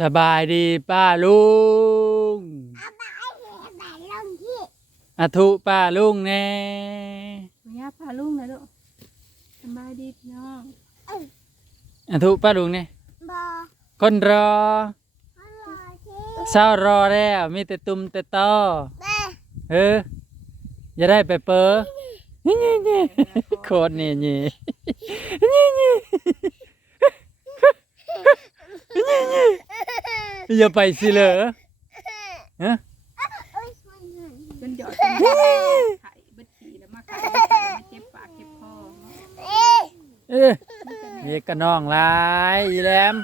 สบายดีป้าลุงอาทุป้าลุงแน่ย่าพาลุงนะลูกสบายดีพี่น้องอาทุป้าลุงเนี่ยคนรอเศร้ารอแล้วมีแต่ตุ่มแต่ต้ออย่าได้ไปเปอนี่โคตรนี่อย่าไปสิเหรอฮะเป็นหยอดไข่เบ็ดขี่แล้วมาไข่มาเจ็บปากเจ็บคอนี่กระน้องลายอีแหลม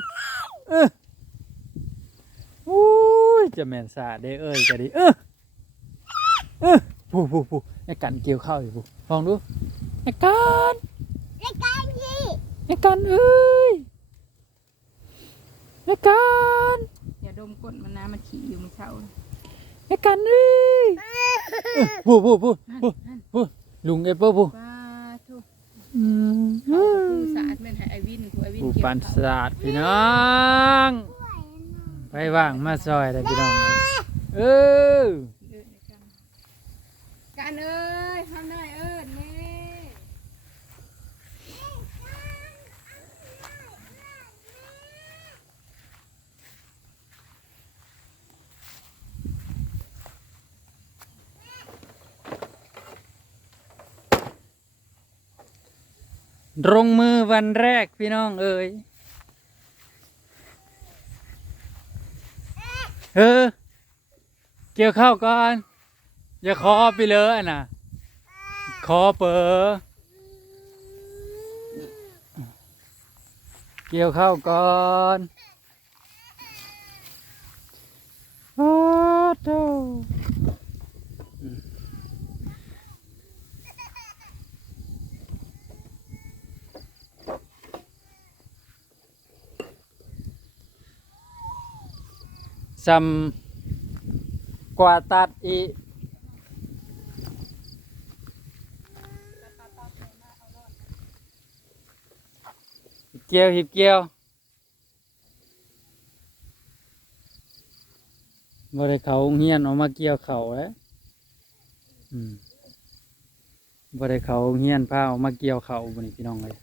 อุ้ยจะแม่นสาเด้ก็ดีผู้ไอ้กันเกี่ยวข้าวอยู่ผู้ลองดูไอ้กันเอ้ยไอ้กันอย่าดมก้นมันนะมันขี่อยู่มันเช้าไอ้กันเอ้ยผู้ลุงเอเปิ้ลผู้ป้าทุกผู้สะอาดแม่นให้ไอวินผู้ปันสะอาดพี่น้องไปว่างมาซอยได้พี่น้องกันเอ้ยทำได้นี่ลงมือวันแรกพี่น้องเอ้ยเกี่ยวข้าวก่อนอย่าขอไปเลยนะขอเปอเกี่ยวข้าวก่อนโอ้โธ่ซ้ำกว่าตัดอีเกี่ยวหิบเกี่ยวบ่ได้เขาเฮียนออกมาเกี่ยวเขาแล้วบ่ได้เขาเฮียนพาออกมาเกี่ยวเขาบ่นี่พี่น้องเลย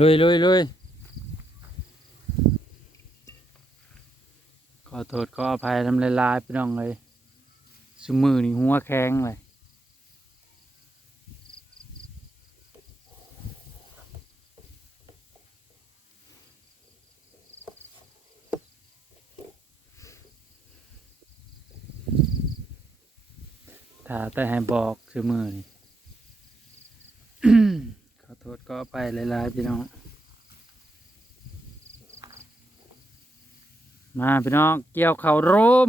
ลุยขอโทษขออภัยทำลายๆพี่น้องเลยซุมือนี่หัวแข็งเลยถ้าแต่ให้บอกซุมือนี่ ขอโทษขออภัยหลายๆพี่น้องมาพี่น้องเกี่ยวเข่าร่ม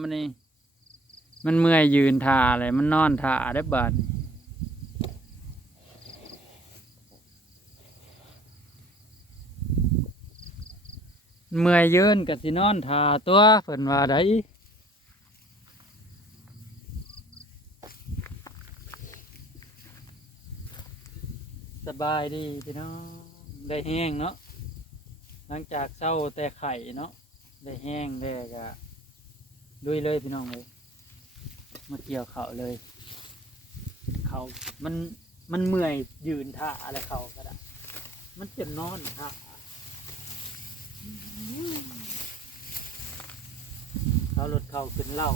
มันนี่มันเมื่อยยืนท่าเลยมันนอนท่าได้บาดเมื่อยยืนกับสินอนท่าตัวเพิ่นว่าได้สบายดีพี่น้องได้แห้งเนาะหลังจากเศร้าแต่ไข่เนาะได้แห้งได้ก็ลุยเลยพี่น้องเลยมาเกี่ยวเขาเลยเขามันเมื่อยยืนท่าอะไรเขาก็ได้มันจะนอนท่าเขาลดเขาขึ้นเหล้า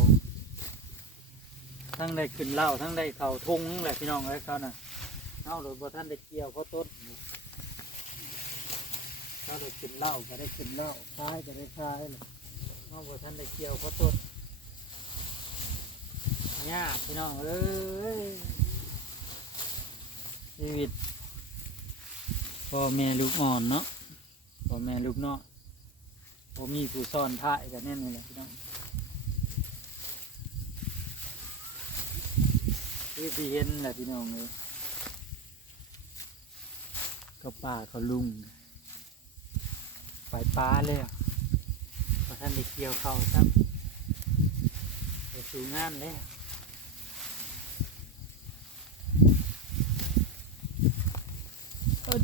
ทั้งได้ขึ้นเหล้าทั้งได้เขาทุ่งแหละพี่น้องเลยเขาน่ะเอาหรือบ่ท่านได้เกี่ยวเขาต้นถ้าได้กินเหล้าก็ได้กินเหล้าคายก็ได้คายเลยเมื่อท่านได้เกี่ยวเขาต้นยากพี่น้องเอ้ยชีวิตพ่อแม่ลูกอ่อนเนาะพ่อแม่ลูกเนาะผมมีผู้ซ่อนท้ายกันแน่นเลยพี่น้องที่เห็นแหละพี่น้องเลยก็ป่าเขาลุงไปป้าเลยพอท่านได้เกี่ยวเข้าซับไปสู่งานแล้ว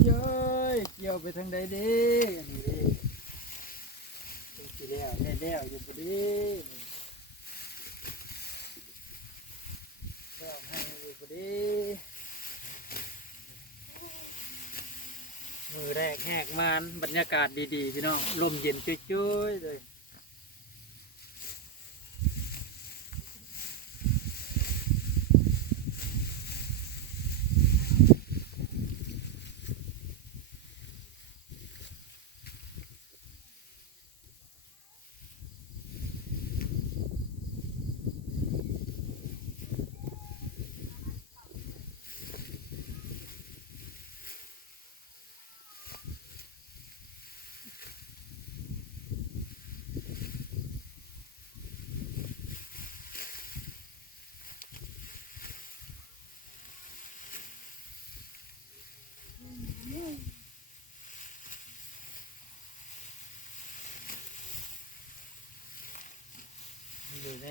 เจ้ยเกี่ยวไปทางใดดีอันนี้ แล้วอยู่พอดีแล้วให้อยู่พอดีมือแรกแหกมานบรรยากาศดีๆพี่น้องลมเย็นจ้อยๆเลยอยู่ใน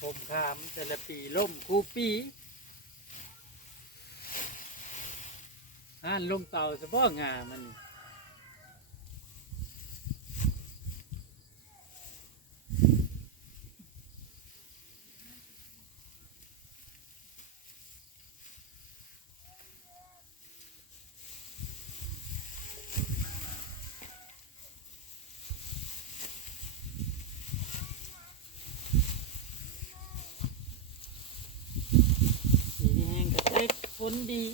ผมขามแต่ละปีล่มคูปีอ่านลงเต่าเฉพาะงามันสีแห้งกระเต็กฝนดี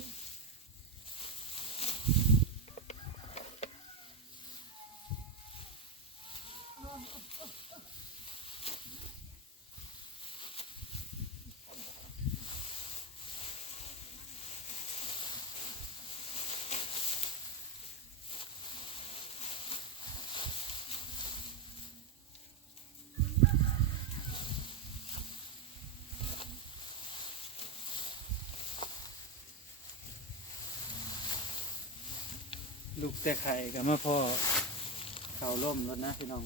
ลูกแต่ไข่กับมาพ่อเขาล่มรถนะพี่น้อง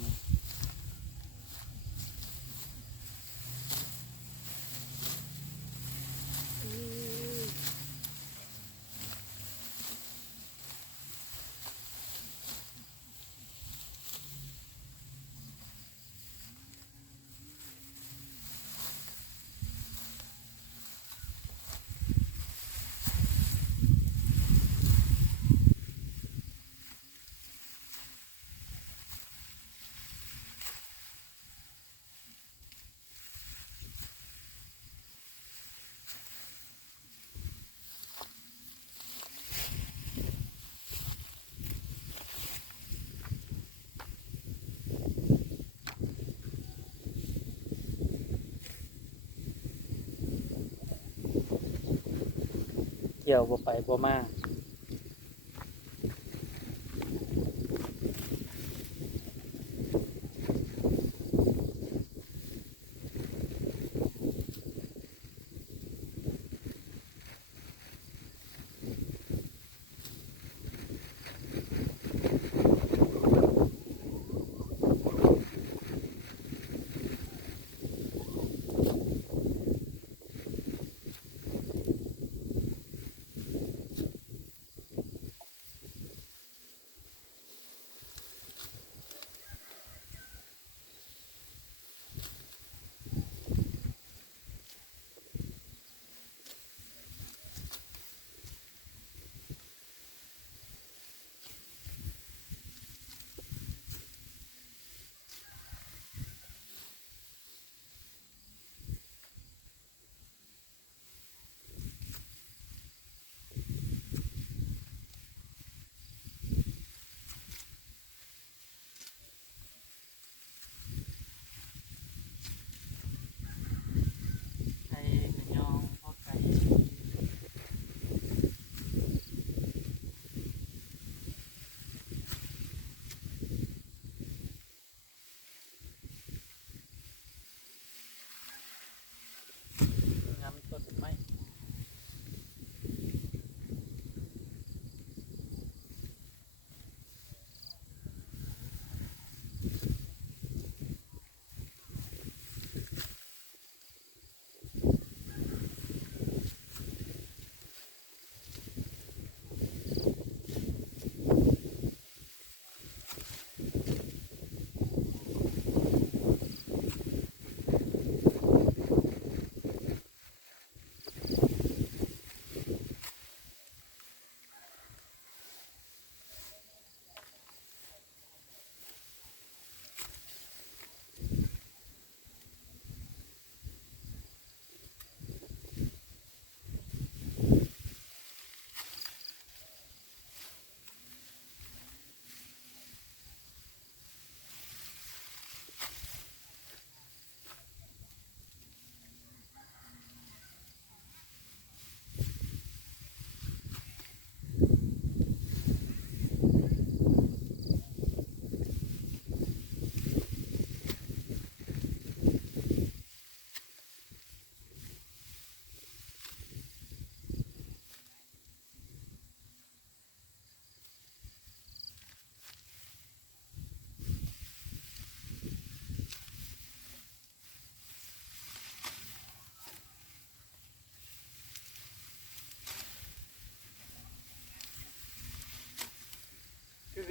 เกี่ยวบ่ไปบ่มา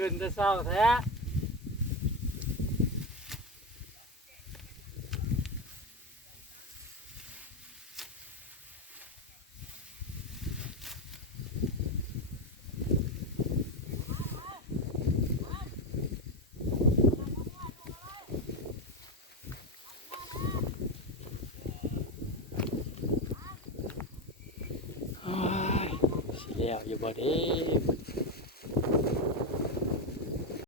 ขึ้นแต่เช้าแท้โอ้ยสิแล้วอยู่บ่เด้